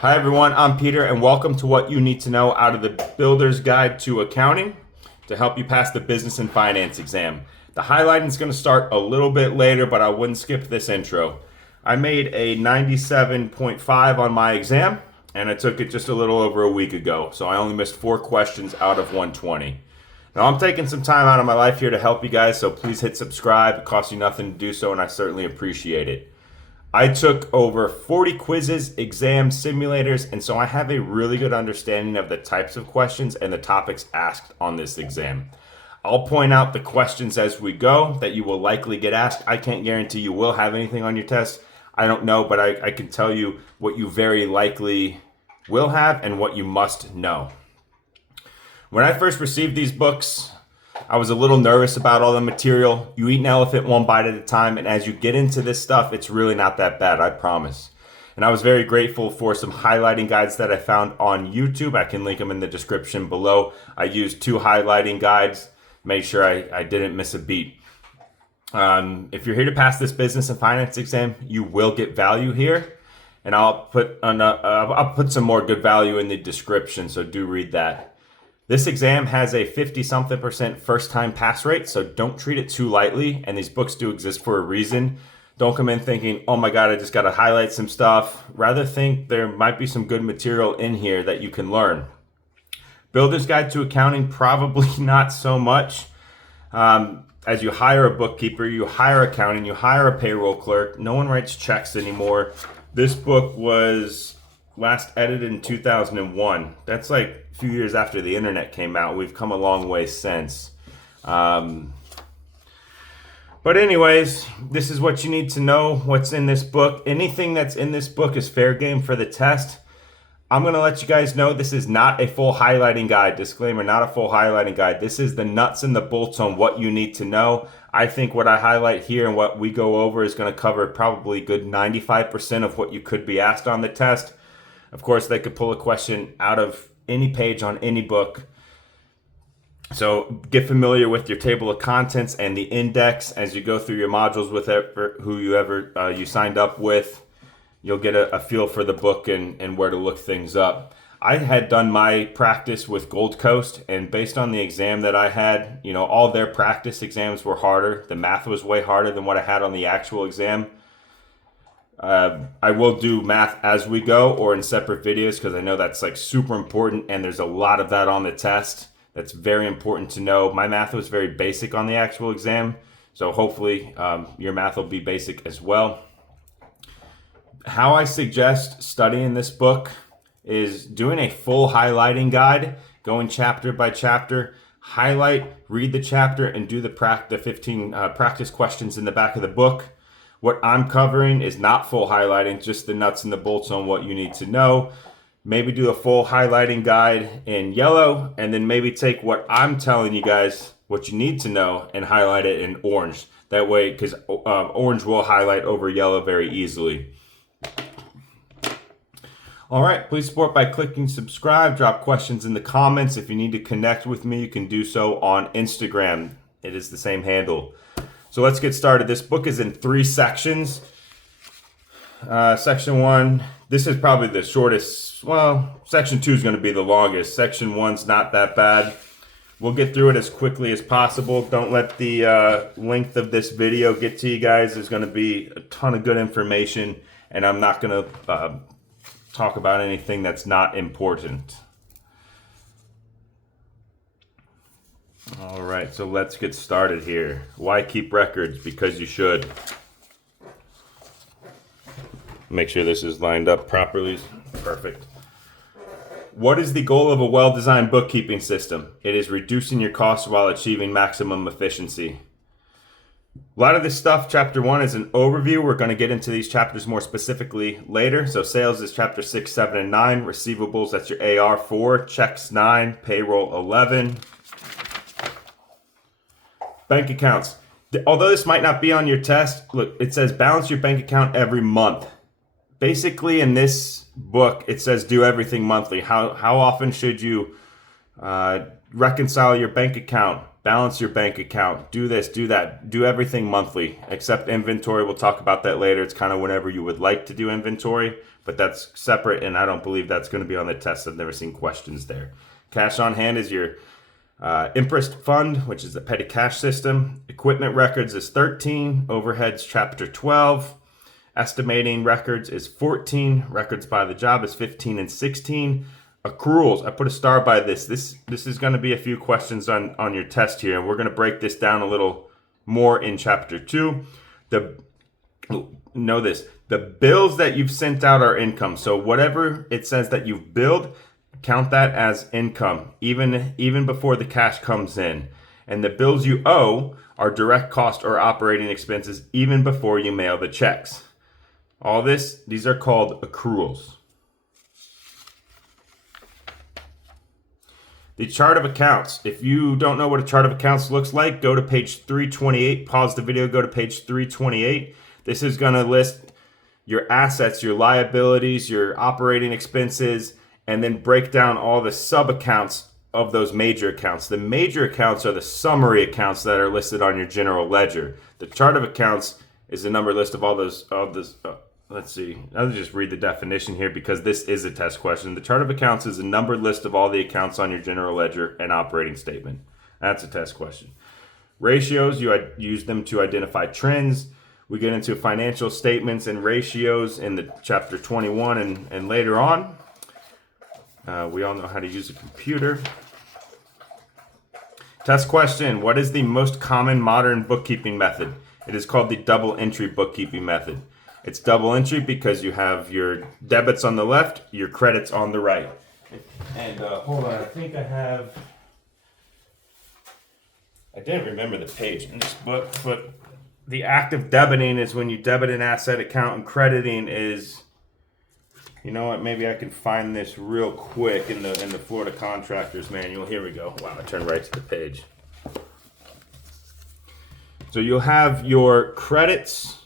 Hi everyone, I'm Peter and welcome to what you need to know out of the Builder's Guide to Accounting to help you pass the business and finance exam. The highlighting is going to start a little bit later, but I wouldn't skip this intro. I made a 97.5 on my exam and I took it just a little over a week ago, so I only missed 4 questions out of 120. Now I'm taking some time out of my life here to help you guys, so please hit subscribe. It costs you nothing to do so and I certainly appreciate it. I took over 40 quizzes, exams, simulators, and so I have a really good understanding of the types of questions and the topics asked on this exam. I'll point out the questions as we go that you will likely get asked. I can't guarantee you will have anything on your test. I don't know, but I can tell you what you very likely will have and what you must know. When I first received these books, I was a little nervous about all the material. You eat an elephant one bite at a time, and as you get into this stuff, it's really not that bad, I promise. And I was very grateful for some highlighting guides that I found on YouTube. I can link them in the description below. I used 2 highlighting guides, made sure I didn't miss a beat. If you're here to pass this business and finance exam, you will get value here. And I'll put some more good value in the description, so do read that. This exam has a 50-something% first-time pass rate, so don't treat it too lightly, and these books do exist for a reason. Don't come in thinking, oh my god, I just got to highlight some stuff. Rather think there might be some good material in here that you can learn. Builder's Guide to Accounting, probably not so much. As you hire a bookkeeper, you hire accounting, you hire a payroll clerk. No one writes checks anymore. This book was last edited in 2001. That's like a few years after the internet came out. We've come a long way since. But anyways, this is what you need to know, what's in this book. Anything that's in this book is fair game for the test. I'm going to let you guys know this is not a full highlighting guide. Disclaimer, not a full highlighting guide. This is the nuts and the bolts on what you need to know. I think what I highlight here and what we go over is going to cover probably good 95% of what you could be asked on the test. Of course, they could pull a question out of any page on any book. So get familiar with your table of contents and the index as you go through your modules with whoever you signed up with. You'll get a feel for the book and where to look things up. I had done my practice with Gold Coast, and based on the exam that I had, all their practice exams were harder. The math was way harder than what I had on the actual exam. I will do math as we go or in separate videos because I know that's like super important and there's a lot of that on the test. That's very important to know. My math was very basic on the actual exam, so hopefully your math will be basic as well. How I suggest studying this book is doing a full highlighting guide, going chapter by chapter, highlight, read the chapter, and do the 15 practice questions in the back of the book. What I'm covering is not full highlighting, just the nuts and the bolts on what you need to know. Maybe do a full highlighting guide in yellow, and then maybe take what I'm telling you guys, what you need to know, and highlight it in orange. That way, because orange will highlight over yellow very easily. All right, please support by clicking subscribe. Drop questions in the comments. If you need to connect with me, you can do so on Instagram. It is the same handle. So let's get started. This book is in 3 sections. Section 1, this is probably the shortest. Well, section 2 is going to be the longest. Section 1's not that bad. We'll get through it as quickly as possible. Don't let the length of this video get to you guys. There's going to be a ton of good information, and I'm not going to talk about anything that's not important. All right, so let's get started here. Why keep records? Because you should. Make sure this is lined up properly. Perfect. What is the goal of a well-designed bookkeeping system? It is reducing your costs while achieving maximum efficiency. A lot of this stuff, chapter 1 is an overview. We're going to get into these chapters more specifically later. So sales is chapter 6, 7, and 9. Receivables, that's your AR 4. Checks 9. Payroll 11. Bank accounts. Although this might not be on your test, look, it says balance your bank account every month. Basically, in this book, it says do everything monthly. How often should you reconcile your bank account? balance your bank account, do this, do that, do everything monthly, except inventory. We'll talk about that later. It's kind of whenever you would like to do inventory, but that's separate, and I don't believe that's going to be on the test. I've never seen questions there. Cash on hand is your interest fund, which is the petty cash system. Equipment records is 13. Overheads, chapter 12. Estimating records is 14. Records by the job is 15 and 16. Accruals, I put a star by this. This is going to be a few questions on your test here, and we're going to break this down a little more in chapter 2. Know this, the bills that you've sent out are income. So whatever it says that you've billed, count that as income, even before the cash comes in. And the bills you owe are direct cost or operating expenses, even before you mail the checks. These are called accruals. The chart of accounts. If you don't know what a chart of accounts looks like, go to page 328. Pause the video, go to page 328. This is going to list your assets, your liabilities, your operating expenses, and then break down all the sub-accounts of those major accounts. The major accounts are the summary accounts that are listed on your general ledger. The chart of accounts is the number list of all those. Let's see. I'll just read the definition here because this is a test question. The chart of accounts is a numbered list of all the accounts on your general ledger and operating statement. That's a test question. Ratios, you use them to identify trends. We get into financial statements and ratios in the chapter 21 and later on. We all know how to use a computer. Test question, what is the most common modern bookkeeping method? It is called the double entry bookkeeping method. It's double entry because you have your debits on the left, your credits on the right. And hold on, I think I didn't remember the page in this book, but the active debiting is when you debit an asset account, and crediting is, you know what, maybe I can find this real quick in the Florida Contractors Manual. Here we go. Wow, I turned right to the page. So you'll have your credits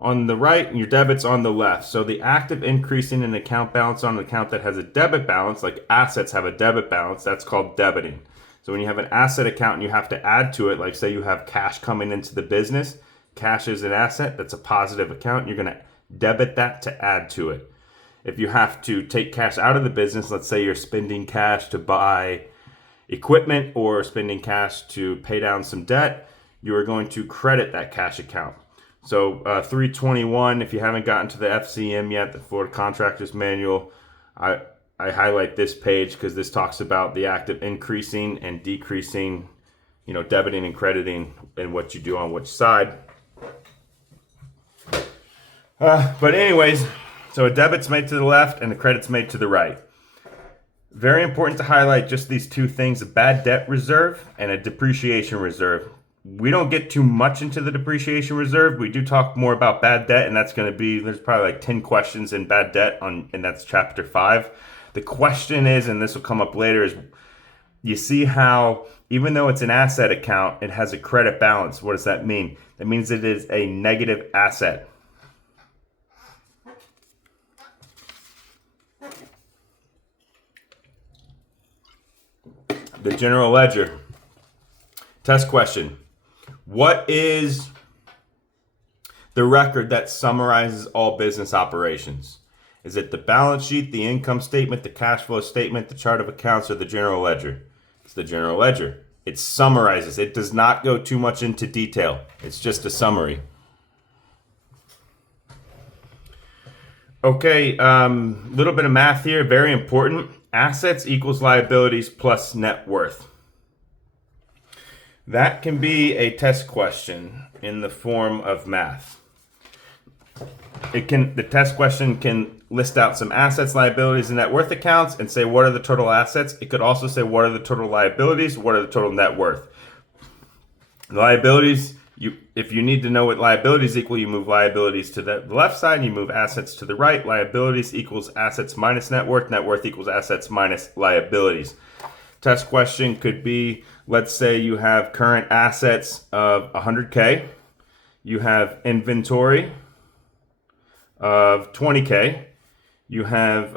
on the right and your debits on the left. So the active increasing an account balance on an account that has a debit balance, like assets have a debit balance, that's called debiting. So when you have an asset account and you have to add to it, like say you have cash coming into the business, cash is an asset, that's a positive account, you're going to debit that to add to it. If you have to take cash out of the business, let's say you're spending cash to buy equipment or spending cash to pay down some debt, you are going to credit that cash account. So 321, if you haven't gotten to the FCM yet, the Florida Contractors Manual, I highlight this page because this talks about the active increasing and decreasing, debiting and crediting and what you do on which side. But anyways, so a debit's made to the left and a credit's made to the right. Very important to highlight just these two things, a bad debt reserve and a depreciation reserve. We don't get too much into the depreciation reserve. We do talk more about bad debt, and that's going to be, there's probably like 10 questions in bad debt, and that's chapter 5. The question is, and this will come up later, is you see how even though it's an asset account, it has a credit balance. What does that mean? That means it is a negative asset. The general ledger. Test question. What is the record that summarizes all business operations? Is it the balance sheet, the income statement, the cash flow statement, the chart of accounts, or the general ledger? It's the general ledger. It summarizes. It does not go too much into detail. It's just a summary. Okay, little bit of math here, very important. Assets equals liabilities plus net worth. That can be a test question in the form of math. The test question can list out some assets, liabilities, and net worth accounts and say what are the total assets. It could also say what are the total liabilities, what are the total net worth. Liabilities, if you need to know what liabilities equal, you move liabilities to the left side and you move assets to the right. Liabilities equals assets minus net worth equals assets minus liabilities. Test question could be, let's say you have current assets of 100K, you have inventory of 20K, you have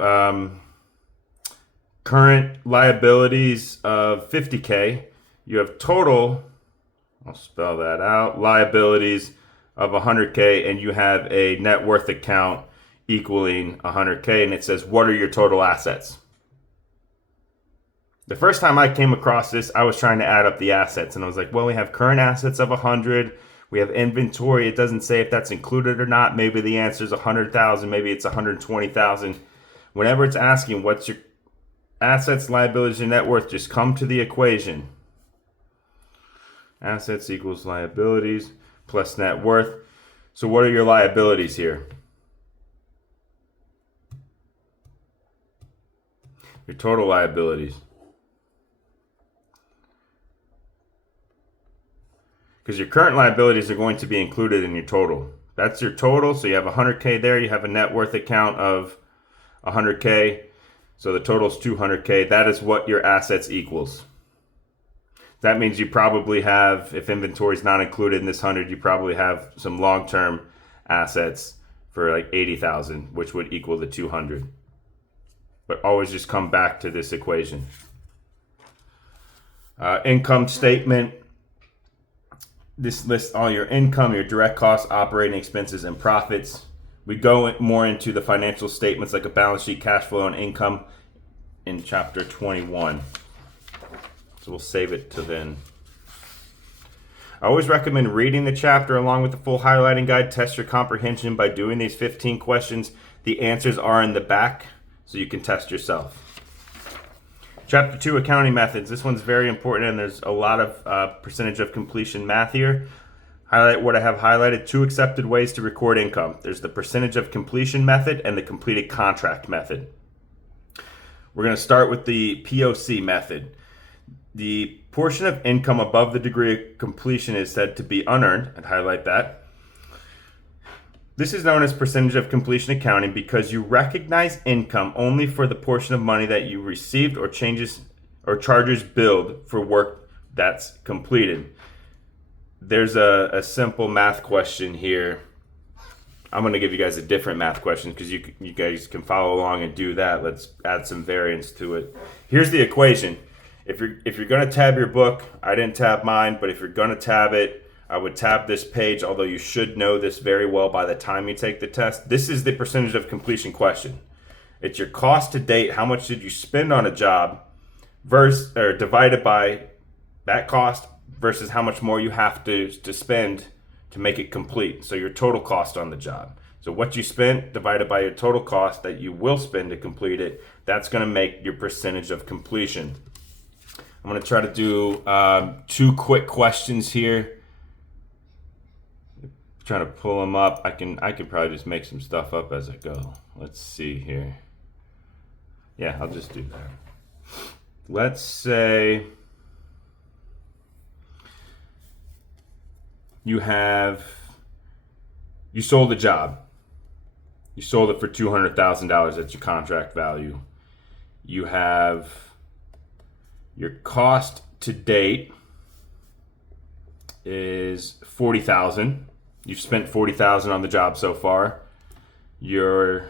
current liabilities of 50K, You have total, I'll spell that out, liabilities of 100K, and you have a net worth account equaling 100K, and it says, what are your total assets? The first time I came across this, I was trying to add up the assets, and I was like, well, we have current assets of 100. We have inventory. It doesn't say if that's included or not. Maybe the answer is 100,000. Maybe it's 120,000. Whenever it's asking what's your assets, liabilities, and net worth, just come to the equation. Assets equals liabilities plus net worth. So what are your liabilities here? Your total liabilities. Because your current liabilities are going to be included in your total. That's your total. So you have 100K there. You have a net worth account of 100K. So the total is 200K. That is what your assets equals. That means you probably have, if inventory is not included in this 100, you probably have some long-term assets for like 80,000, which would equal the 200. But always just come back to this equation. Income statement. This lists all your income, your direct costs, operating expenses, and profits. We go more into the financial statements like a balance sheet, cash flow, and income in chapter 21. So we'll save it to then. I always recommend reading the chapter along with the full highlighting guide. Test your comprehension by doing these 15 questions. The answers are in the back, so you can test yourself. Chapter 2, accounting methods. This one's very important, and there's a lot of percentage of completion math here. Highlight what I have highlighted. 2 accepted ways to record income. There's the percentage of completion method and the completed contract method. We're going to start with the POC method. The portion of income above the degree of completion is said to be unearned. I'd highlight that. This is known as percentage of completion accounting because you recognize income only for the portion of money that you received or charges billed for work that's completed. There's a simple math question here. I'm going to give you guys a different math question because you guys can follow along and do that. Let's add some variance to it. Here's the equation. If you're going to tab your book, I didn't tab mine, but if you're going to tab it, I would tab this page, although you should know this very well by the time you take the test. This is the percentage of completion question. It's your cost to date. How much did you spend on a job divided by that cost versus how much more you have to spend to make it complete. So your total cost on the job. So what you spent divided by your total cost that you will spend to complete it, that's going to make your percentage of completion. I'm going to try to do 2 quick questions here. Trying to pull them up. I can probably just make some stuff up as I go. Let's see here. Yeah, I'll just do that. Let's say you sold a job. You sold it for $200,000. That's your contract value. You have your cost to date is $40,000. You've spent $40,000 on the job so far. Your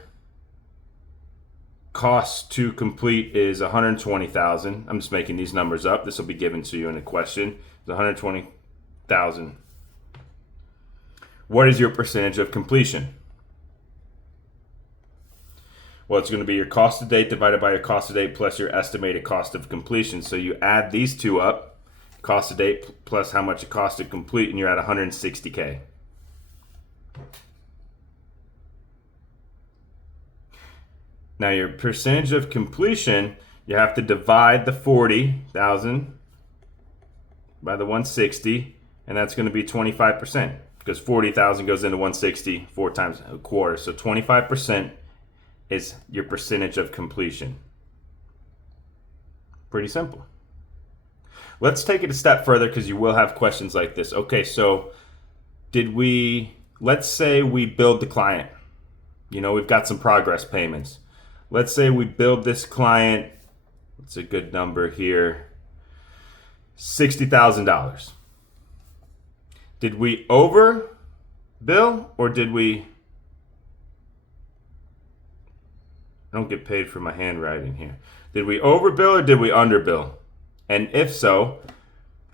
cost to complete is $120,000. I'm just making these numbers up. This will be given to you in a question. It's $120,000. What is your percentage of completion? Well, it's going to be your cost to date divided by your cost to date plus your estimated cost of completion. So you add these two up, cost to date plus how much it costs to complete, and you're at $160K. Now your percentage of completion, you have to divide the 40,000 by the 160, and that's going to be 25% because 40,000 goes into 160 4 times a quarter. So 25% is your percentage of completion. Pretty simple. Let's take it a step further because you will have questions like this. Okay, so let's say we build the client. We've got some progress payments. Let's say we build this client, what's a good number here, $60,000. Did we overbill or did we, I don't get paid for my handwriting here. Did we overbill or did we underbill? And if so,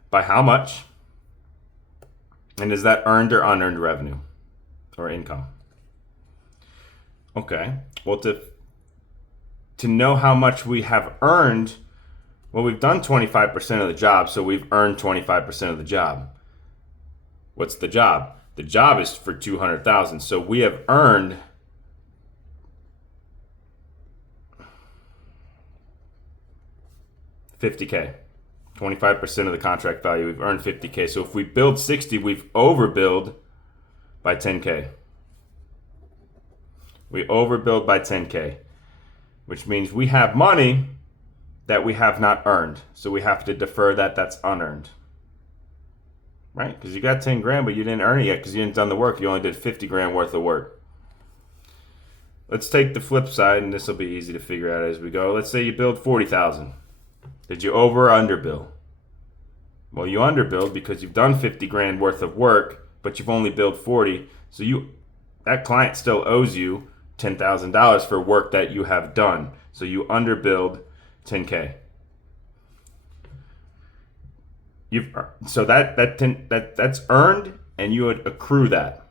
by how much? And is that earned or unearned revenue or income? Okay, well, to know how much we have earned, well, we've done 25% of the job, so we've earned 25% of the job. What's the job? The job is for $200,000, so we have earned $50K. 25% of the contract value, we've earned $50K. So if we build 60, we've overbilled by $10K. We overbilled by $10K, which means we have money that we have not earned. So we have to defer that. That's unearned. Right? Because you got 10 grand, but you didn't earn it yet because you didn't done the work. You only did 50 grand worth of work. Let's take the flip side, and this will be easy to figure out as we go. Let's say you build 40,000. Did you over or underbill? Well, you underbilled because you've done 50 grand worth of work, but you've only billed 40. So that client still owes you $10,000 for work that you have done. So you underbilled 10K. So that's earned, and you would accrue that.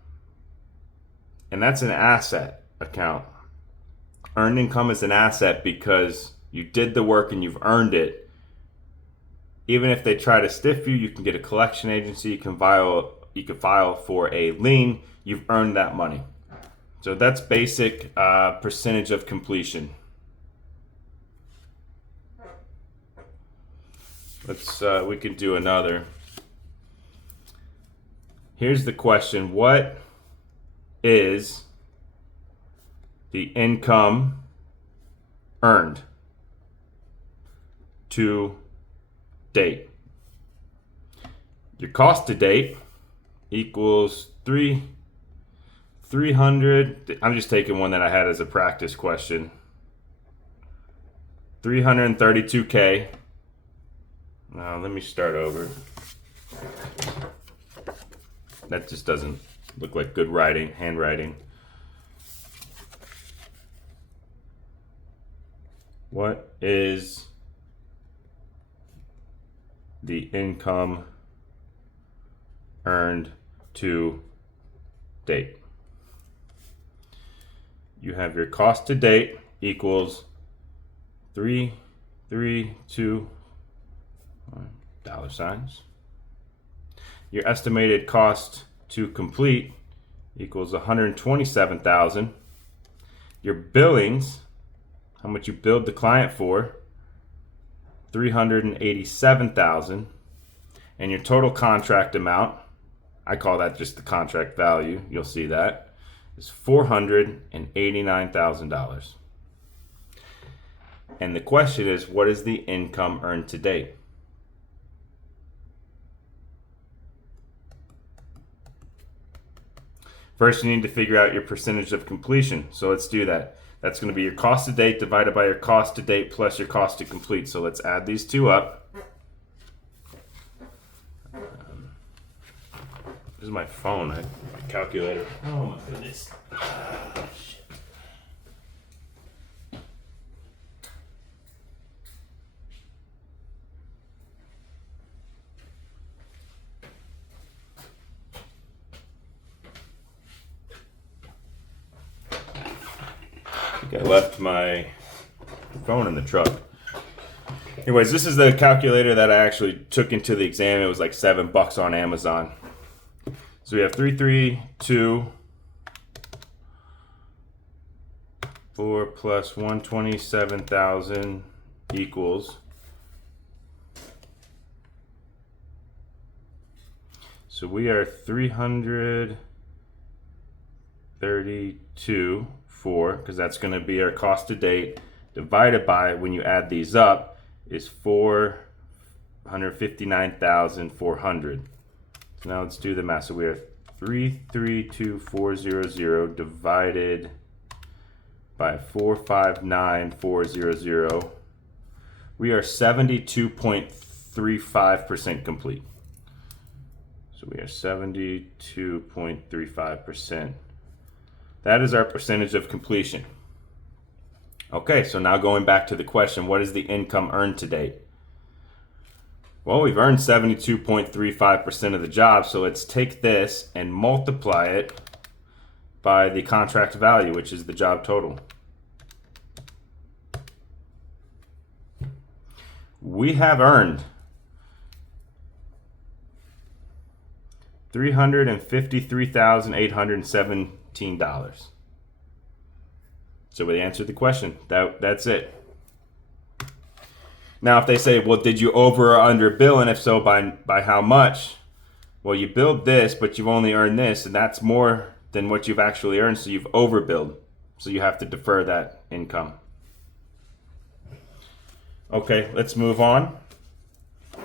And that's an asset account. Earned income is an asset because you did the work and you've earned it. Even if they try to stiff you, you can get a collection agency, you can file for a lien, you've earned that money. So that's basic percentage of completion. We can do another. Here's the question: what is the income earned to date? Your cost to date equals 300. I'm just taking one that I had as a practice question. 332K. Now let me start over. That just doesn't look like good handwriting. What is the income earned to date? You have your cost to date equals 332 dollar signs. Your estimated cost to complete equals 127,000. Your billings, how much you billed the client for, 387,000. And your total contract amount, I call that just the contract value, you'll see that, is $489,000. And the question is, what is the income earned to date? First, you need to figure out your percentage of completion. So let's do that. That's going to be your cost to date divided by your cost to date plus your cost to complete. So let's add these two up. This is my phone, my calculator. Oh my goodness. Shit. I think I left my phone in the truck. Anyways, this is the calculator that I actually took into the exam. It was like $7 on Amazon. So we have 332.4 plus 127,000 equals. So we are 332.4, because that's going to be our cost to date, divided by, when you add these up, is 459,400. So now let's do the math. So we are 332,400 divided by 459,400. We are 72.35% complete. So we are 72.35%. That is our percentage of completion. Okay, so now going back to the question, what is the income earned to date? Well, we've earned 72.35% of the job, so let's take this and multiply it by the contract value, which is the job total. We have earned $353,817. So we answered the question. That's it. Now, if they say, well, did you over or under bill, and if so, by how much? Well, you billed this, but you've only earned this, and that's more than what you've actually earned, so you've overbilled. So you have to defer that income. Okay, let's move on.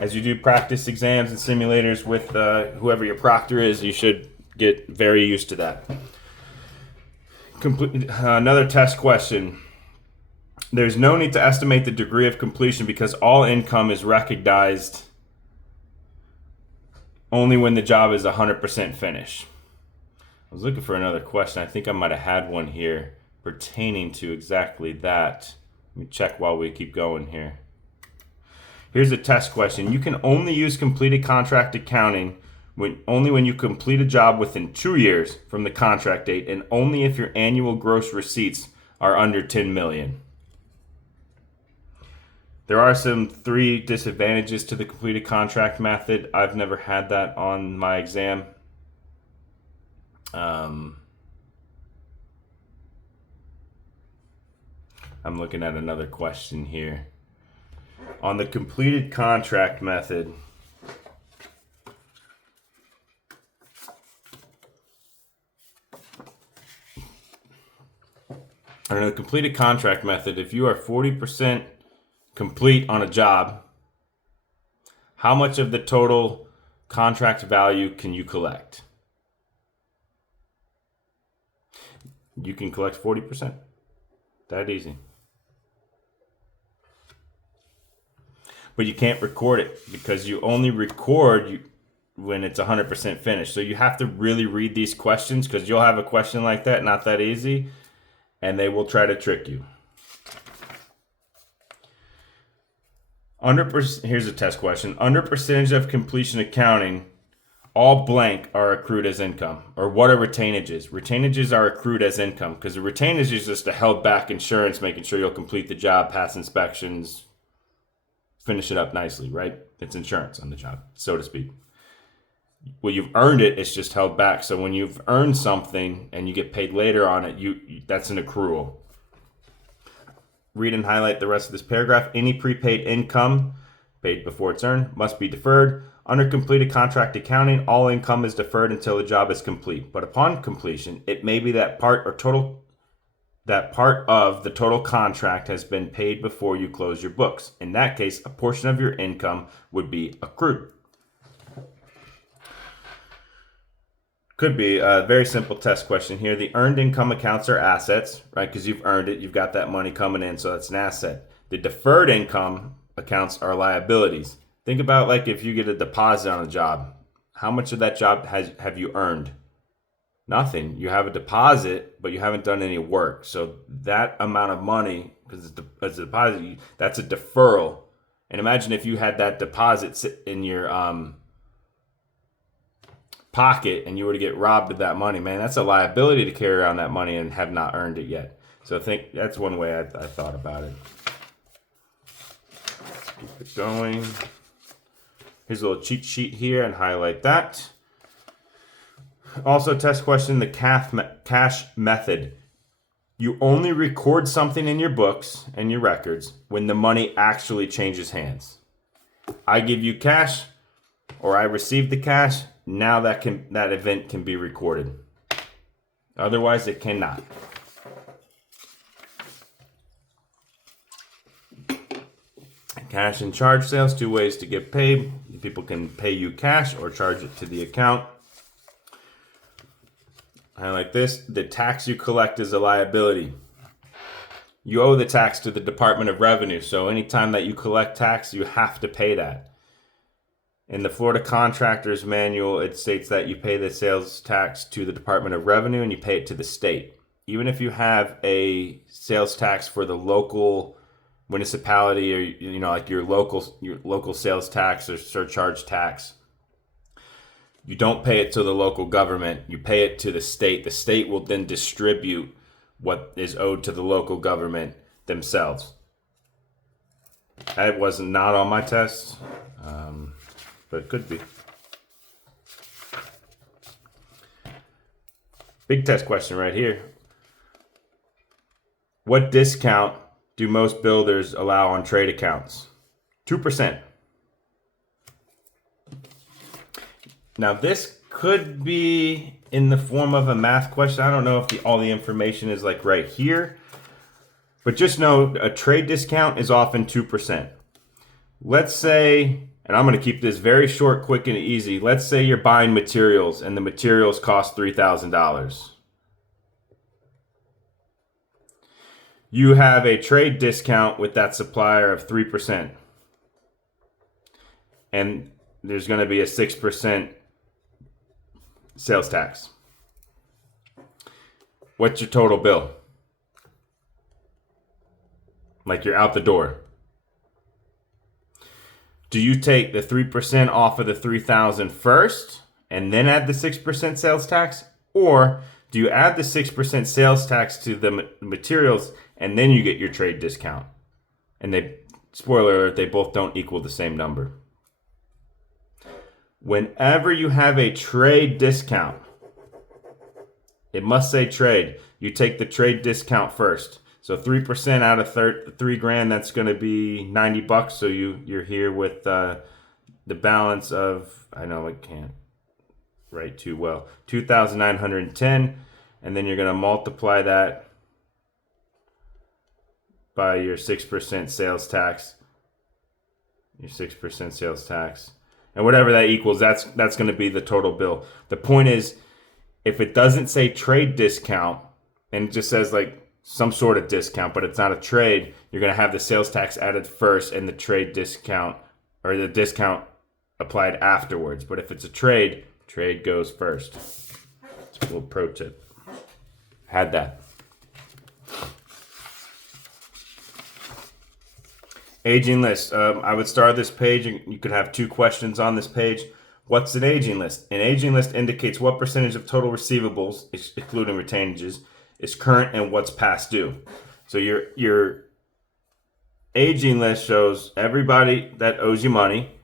As you do practice exams and simulators with whoever your proctor is, you should get very used to that. Another test question. There's no need to estimate the degree of completion because all income is recognized only when the job is 100% finished. I was looking for another question. I think I might have had one here pertaining to exactly that. Let me check while we keep going here. Here's a test question. You can only use completed contract accounting only when you complete a job within 2 years from the contract date, and only if your annual gross receipts are under 10 million. There are some 3 disadvantages to the completed contract method. I've never had that on my exam. I'm looking at another question here. On the completed contract method, under the completed contract method, if you are 40% complete on a job, how much of the total contract value can you collect? You can collect 40%. That easy. But you can't record it because you only record when it's 100% finished. So you have to really read these questions because you'll have a question like that, not that easy, and they will try to trick you. Here's a test question. Under percentage of completion accounting, all blank are accrued as income. Or what are retainages? Retainages are accrued as income because the retainage is just a held back insurance, making sure you'll complete the job, pass inspections, finish it up nicely, right? It's insurance on the job, so to speak. Well, you've earned it, it's just held back. So when you've earned something and you get paid later on it, that's an accrual. Read and highlight the rest of this paragraph. Any prepaid income paid before it's earned must be deferred. Under completed contract accounting, all income is deferred until the job is complete. But upon completion, it may be that part of the total contract has been paid before you close your books. In that case, a portion of your income would be accrued. Could be a very simple test question here. The earned income accounts are assets, right? Because you've earned it, you've got that money coming in, so that's an asset. The deferred income accounts are liabilities. Think about like if you get a deposit on a job. How much of that job have you earned? Nothing. You have a deposit, but you haven't done any work. So that amount of money, because it's a deposit, that's a deferral. And imagine if you had that deposit sit in your pocket and you were to get robbed of that money, man, that's a liability to carry around that money and have not earned it yet. So I think that's one way I thought about it. Let's keep it going. Here's a little cheat sheet here and highlight that. Also, test question, the cash method. You only record something in your books and your records when the money actually changes hands. I give you cash or I receive the cash, now that event can be recorded. Otherwise, it cannot. Cash and charge sales, 2 ways to get paid. People can pay you cash or charge it to the account. Highlight this. The tax you collect is a liability. You owe the tax to the Department of Revenue, so anytime that you collect tax, you have to pay that. In the Florida Contractors Manual, it states that you pay the sales tax to the Department of Revenue and you pay it to the state. Even if you have a sales tax for the local municipality, or like your local sales tax or surcharge tax, you don't pay it to the local government, you pay it to the state. The state will then distribute what is owed to the local government themselves. That was not on my test, but it could be. Big test question right here. What discount do most builders allow on trade accounts? 2%. Now this could be in the form of a math question. I don't know if all the information is like right here, but just know a trade discount is often 2%. Let's say, and I'm going to keep this very short, quick, and easy. Let's say you're buying materials and the materials cost $3,000. You have a trade discount with that supplier of 3%. And there's going to be a 6% sales tax. What's your total bill? Like you're out the door. Do you take the 3% off of the $3,000 first and then add the 6% sales tax? Or do you add the 6% sales tax to the materials and then you get your trade discount? And spoiler alert, they both don't equal the same number. Whenever you have a trade discount, it must say trade. You take the trade discount first. So 3% out of $3,000, that's going to be $90. So you're here with the balance of, I know I can't write too well, 2,910, and then you're going to multiply that by your 6% sales tax. Your 6% sales tax. And whatever that equals, that's going to be the total bill. The point is, if it doesn't say trade discount and it just says like some sort of discount, but it's not a trade, you're going to have the sales tax added first and the trade discount or the discount applied afterwards. But if it's a trade goes first. It's a little pro tip. Had that. Aging list. I would start this page, and you could have 2 questions on this page. What's an aging list? An aging list indicates what percentage of total receivables, excluding retainages, is current and what's past due. So your aging list shows everybody that owes you money,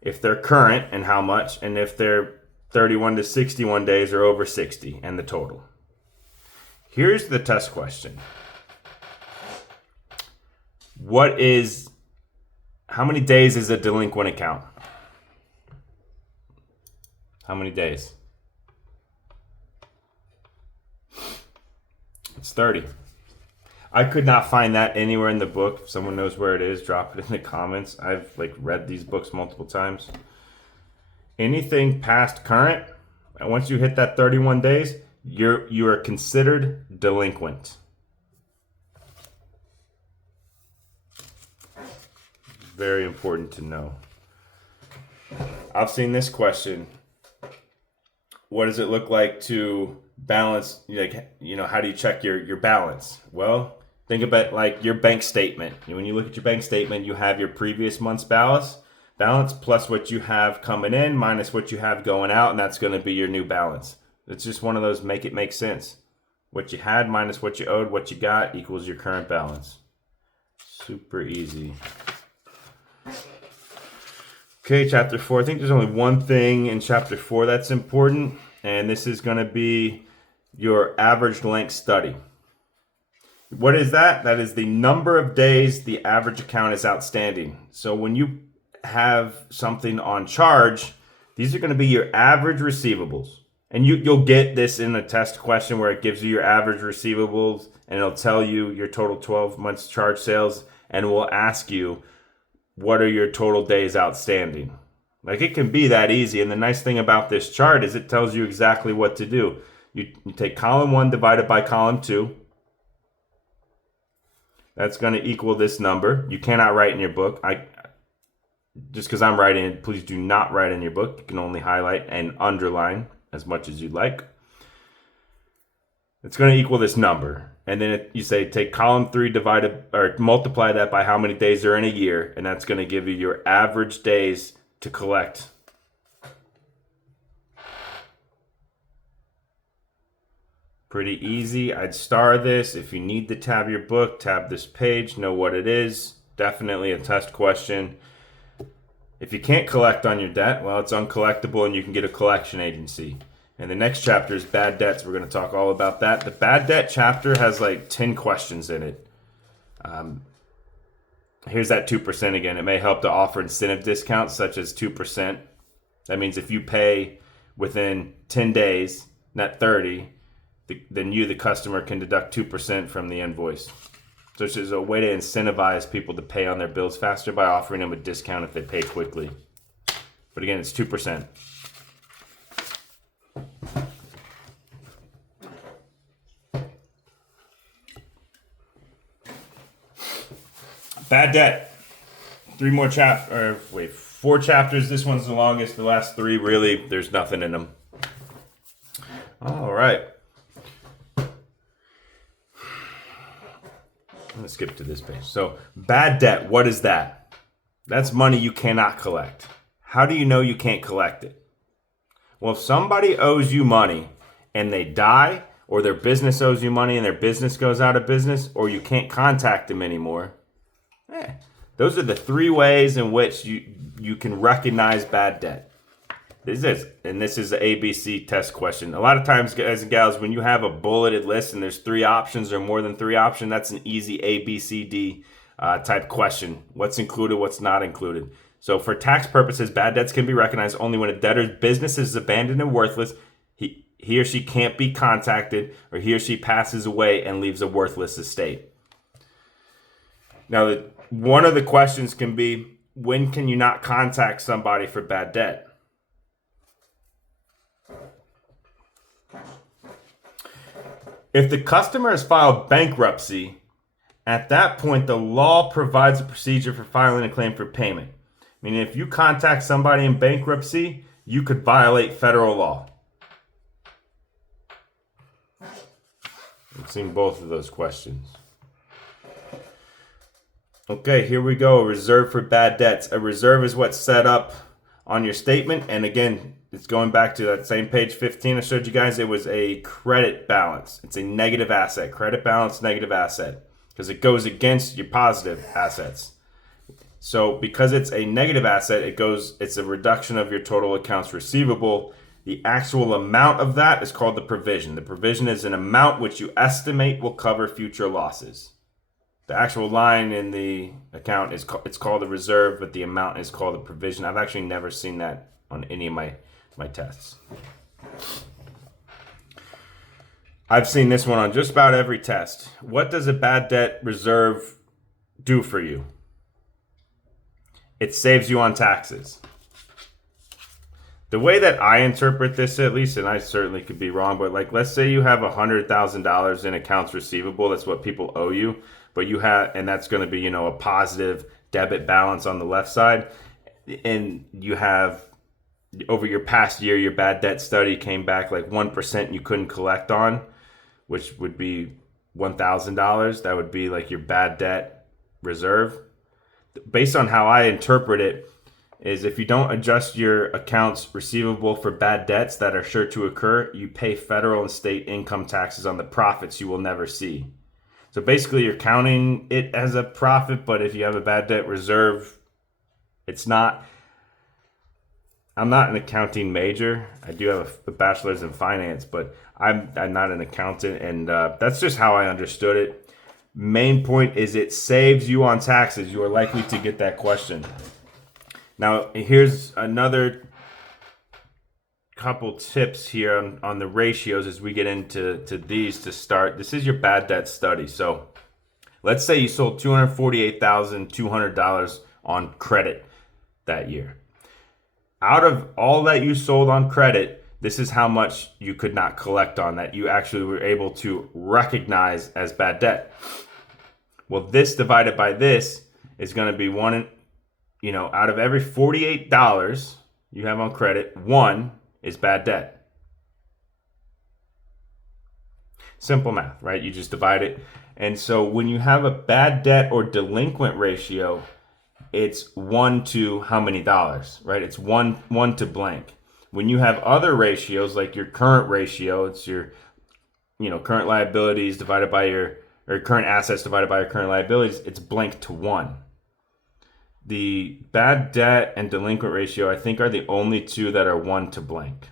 if they're current and how much, and if they're 31 to 61 days or over 60, and the total. Here's the test question. How many days is a delinquent account? How many days? It's 30. I could not find that anywhere in the book. If someone knows where it is, drop it in the comments. I've read these books multiple times. Anything past current, and once you hit that 31 days, you are considered delinquent. Very important to know. I've seen this question. What does it look like to balance, how do you check your balance? Well, think about like your bank statement. When you look at your bank statement, you have your previous month's balance plus what you have coming in minus what you have going out, and that's going to be your new balance. It's just one of those make it make sense. What you had minus what you owed, what you got equals your current balance. Super easy. Okay, chapter 4. I think there's only one thing in chapter 4 that's important, and this is going to be your average length study. What is that? That is the number of days the average account is outstanding. So when you have something on charge, these are going to be your average receivables. And you'll get this in a test question where it gives you your average receivables, and it'll tell you your total 12 months charge sales, and will ask you, what are your total days outstanding? Like, it can be that easy. And the nice thing about this chart is it tells you exactly what to do. You take column 1 divided by column 2. That's going to equal this number. You cannot write in your book. Just because I'm writing it, please do not write in your book. You can only highlight and underline as much as you'd like. It's going to equal this number. And then you say take column 3 divided or multiply that by how many days are in a year, and that's going to give you your average days to collect. Pretty easy. I'd star this. If you need to tab your book, tab this page, know what it is. Definitely a test question. If you can't collect on your debt, well, it's uncollectible and you can get a collection agency. And the next chapter is bad debts. We're going to talk all about that. The bad debt chapter has like 10 questions in it. Here's that 2% again. It may help to offer incentive discounts such as 2%. That means if you pay within 10 days, not 30, then you, the customer, can deduct 2% from the invoice. So it's just a way to incentivize people to pay on their bills faster by offering them a discount if they pay quickly. But again, it's 2%. Bad debt. 4 chapters. This one's the longest. The last 3, really, there's nothing in them. All right. I'm going to skip to this page. So, bad debt, what is that? That's money you cannot collect. How do you know you can't collect it? Well, if somebody owes you money and they die, or their business owes you money and their business goes out of business, or you can't contact them anymore, those are the 3 ways in which you can recognize bad debt. This is an ABC test question. A lot of times, guys and gals, when you have a bulleted list and there's 3 options or more than 3 options, that's an easy ABCD type question. What's included, what's not included. So for tax purposes, bad debts can be recognized only when a debtor's business is abandoned and worthless, he or she can't be contacted, or he or she passes away and leaves a worthless estate. Now, one of the questions can be, when can you not contact somebody for bad debt? If the customer has filed bankruptcy, at that point, the law provides a procedure for filing a claim for payment. Meaning, if you contact somebody in bankruptcy, you could violate federal law. I've seen both of those questions. Okay, here we go. Reserve for bad debts. A reserve is what's set up on your statement. And again, it's going back to that same page 15 I showed you guys. It was a credit balance. It's a negative asset. Credit balance, negative asset. Because it goes against your positive assets. So because it's a negative asset, it's a reduction of your total accounts receivable. The actual amount of that is called the provision. The provision is an amount which you estimate will cover future losses. The actual line in the account it's called the reserve, but the amount is called the provision. I've actually never seen that on any of my tests. I've seen this one on just about every test. What does a bad debt reserve do for you? It saves you on taxes. The way that I interpret this, at least, and I certainly could be wrong, but like, let's say you have $100,000 in accounts receivable. That's what people owe you. But you have, and that's going to be, a positive debit balance on the left side. And you have, over your past year, your bad debt study came back like 1% you couldn't collect on, which would be $1,000. That would be like your bad debt reserve. Based on how I interpret it, is if you don't adjust your accounts receivable for bad debts that are sure to occur, you pay federal and state income taxes on the profits you will never see. So basically, you're counting it as a profit, but if you have a bad debt reserve, it's not. I'm not an accounting major. I do have a bachelor's in finance, but I'm not an accountant, and that's just how I understood it. Main point is it saves you on taxes. You are likely to get that question. Now, here's another couple tips here on the ratios as we get into these to start. This is your bad debt study. So let's say you sold $248,200 on credit that year. Out of all that you sold on credit, this is how much you could not collect on that you actually were able to recognize as bad debt. Well, this divided by this is going to be out of every $48 you have on credit, 1 is bad debt. Simple math, right? You just divide it. And so when you have a bad debt or delinquent ratio, it's 1 to how many dollars, right? It's one to blank. When you have other ratios, like your current ratio, it's your, current liabilities divided by your, or current assets divided by your current liabilities, it's blank to 1. The bad debt and delinquent ratio, I think, are the only two that are 1 to blank.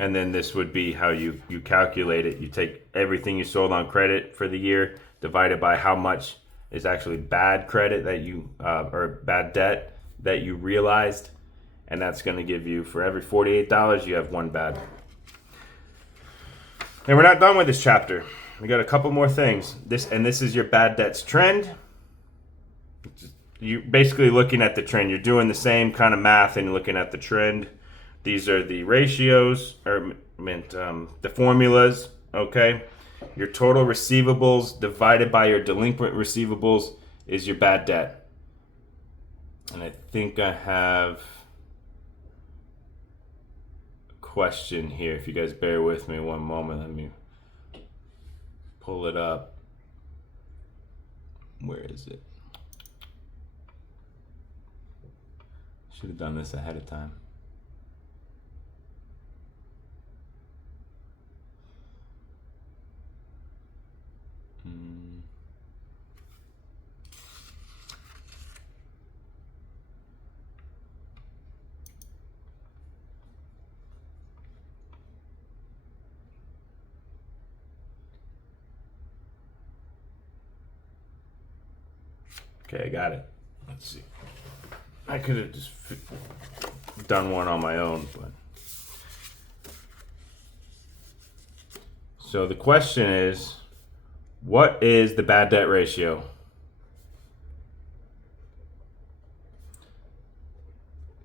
And then this would be how you calculate it. You take everything you sold on credit for the year, divided by how much is actually bad credit that you, or bad debt that you realized. And that's going to give you, for every $48, you have one bad. And we're not done with this chapter. We got a couple more things. This is your bad debts trend. You're basically looking at the trend. You're doing the same kind of math and looking at the trend. These are the ratios, or the formulas, okay? Your total receivables divided by your delinquent receivables is your bad debt. And I think I have a question here. If you guys bear with me one moment, let me pull it up. Where is it? Should have done this ahead of time. Okay, I got it. Let's see. I could have just done one on my own, but. So the question is, what is the bad debt ratio?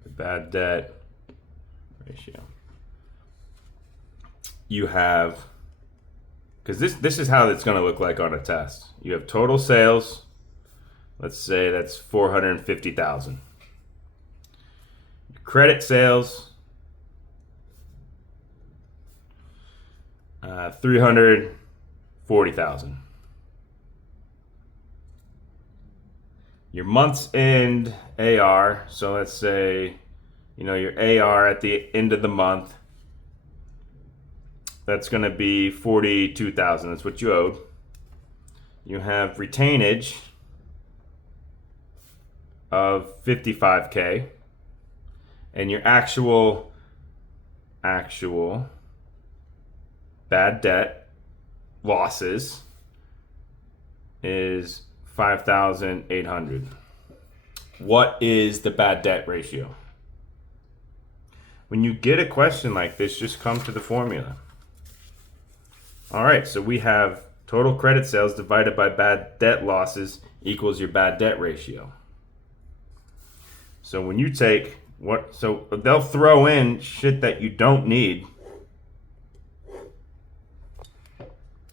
The bad debt ratio. You have, because this is how it's going to look like on a test. You have total sales. Let's say that's 450,000. Credit sales, 340,000. Your month's end AR, so let's say, your AR at the end of the month, that's going to be 42,000. That's what you owed. You have retainage of 55K, and your actual bad debt losses is 5,800. What is the bad debt ratio? When you get a question like this, just come to the formula. All right, so we have total credit sales divided by bad debt losses equals your bad debt ratio. So when you take so they'll throw in shit that you don't need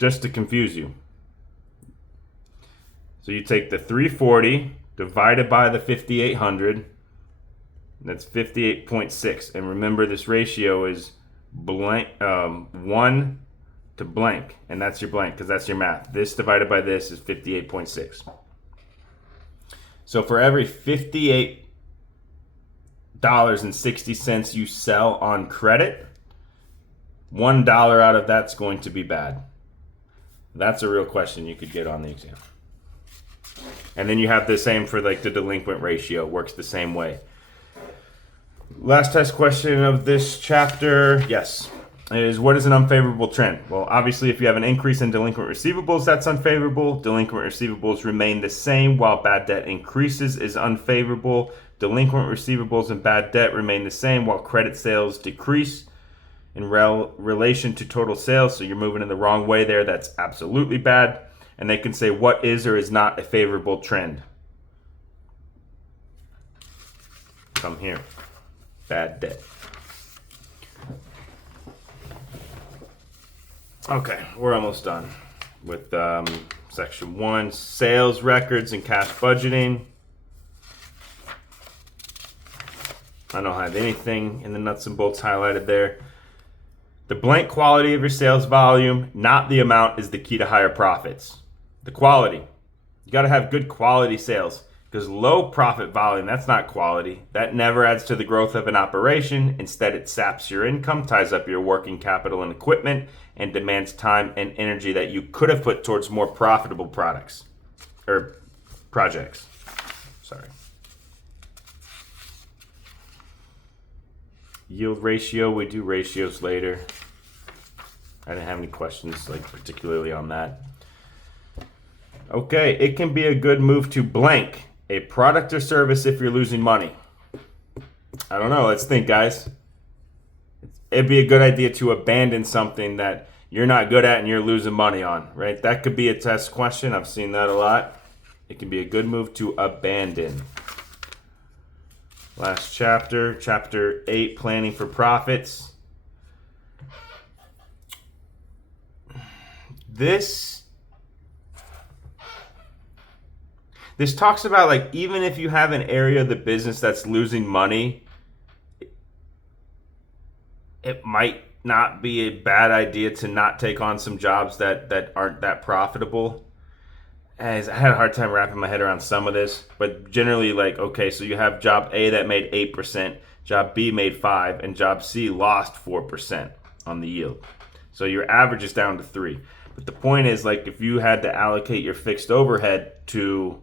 just to confuse you. So you take the 340 divided by the 5,800, that's 58.6. And remember, this ratio is blank, 1 to blank, and that's your blank because that's your math. This divided by this is 58.6. So for every $58.60 you sell on credit, $1 out of that's going to be bad. That's a real question you could get on the exam. And then you have the same for like the delinquent ratio, works the same way. Last test question of this chapter, yes, is what is an unfavorable trend? Well, obviously if you have an increase in delinquent receivables, that's unfavorable. Delinquent receivables remain the same while bad debt increases is unfavorable. Delinquent receivables and bad debt remain the same while credit sales decrease in relation to total sales. So you're moving in the wrong way there. That's absolutely bad. And they can say what is or is not a favorable trend. Come here. Bad debt. Okay, we're almost done with section 1, sales records and cash budgeting. I don't have anything in the nuts and bolts highlighted there. The blank quality of your sales volume, not the amount, is the key to higher profits. The quality. You got to have good quality sales, because low profit volume, that's not quality. That never adds to the growth of an operation. Instead, it saps your income, ties up your working capital and equipment, and demands time and energy that you could have put towards more profitable products or projects. Sorry. Yield ratio, we do ratios later. I didn't have any questions particularly on that. Okay, it can be a good move to blank a product or service if you're losing money. I don't know, let's think, guys. It'd be a good idea to abandon something that you're not good at and you're losing money on, right? That could be a test question. I've seen that a lot. It can be a good move to abandon. Last chapter, chapter 8, planning for profits. This talks about even if you have an area of the business that's losing money, it might not be a bad idea to not take on some jobs that aren't that profitable. As I had a hard time wrapping my head around some of this, but generally okay, so you have job A that made 8%, job B made 5%, and job C lost 4% on the yield. So your average is down to 3. But the point is, if you had to allocate your fixed overhead to,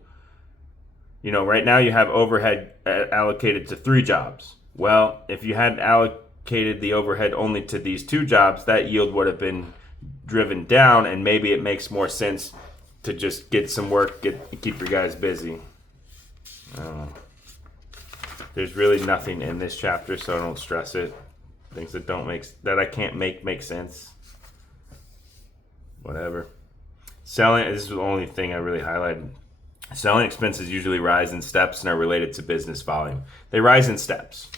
right now you have overhead allocated to 3 jobs. Well, if you had allocated the overhead only to these 2 jobs, that yield would have been driven down, and maybe it makes more sense to just get some work, keep your guys busy. There's really nothing in this chapter, so I don't stress it. Things that I can't make sense. Whatever. Selling, this is the only thing I really highlighted. Selling expenses usually rise in steps and are related to business volume. They rise in steps.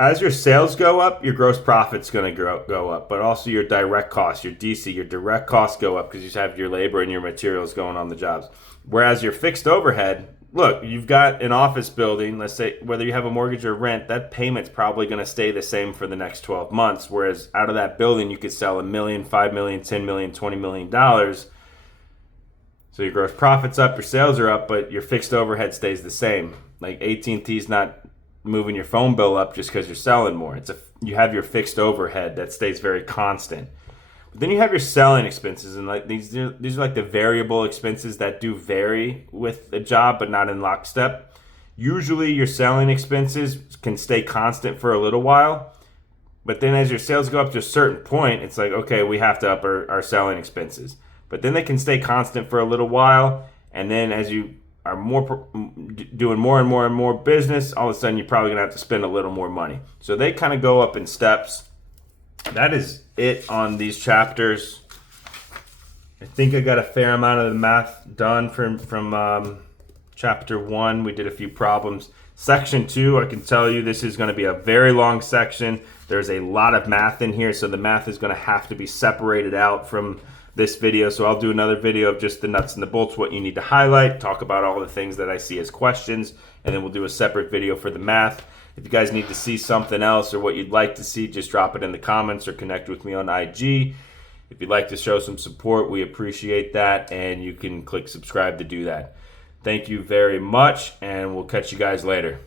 As your sales go up, your gross profit's going to go up, but also your direct costs, your DC, your direct costs go up because you have your labor and your materials going on the jobs. Whereas your fixed overhead, look, you've got an office building, let's say whether you have a mortgage or rent, that payment's probably going to stay the same for the next 12 months, whereas out of that building you could sell $1 million, $5 million, $10 million, $20 million. So your gross profit's up, your sales are up, but your fixed overhead stays the same. AT&T's not moving your phone bill up just because you're selling more. You have your fixed overhead that stays very constant. But then you have your selling expenses, and these are the variable expenses that do vary with a job, but not in lockstep. Usually your selling expenses can stay constant for a little while, but then as your sales go up to a certain point, it's okay, we have to up our selling expenses. But then they can stay constant for a little while, and then as you are doing more and more and more business, all of a sudden you're probably going to have to spend a little more money. So they kind of go up in steps. That is it on these chapters. I think I got a fair amount of the math done from chapter 1. We did a few problems. Section 2, I can tell you this is going to be a very long section. There's a lot of math in here, so the math is going to have to be separated out from this video. So I'll do another video of just the nuts and the bolts, what you need to highlight, talk about all the things that I see as questions, and then we'll do a separate video for the math. If you guys need to see something else or what you'd like to see, just drop it in the comments or connect with me on IG. If you'd like to show some support, we appreciate that, and you can click subscribe to do that. Thank you very much, and we'll catch you guys later.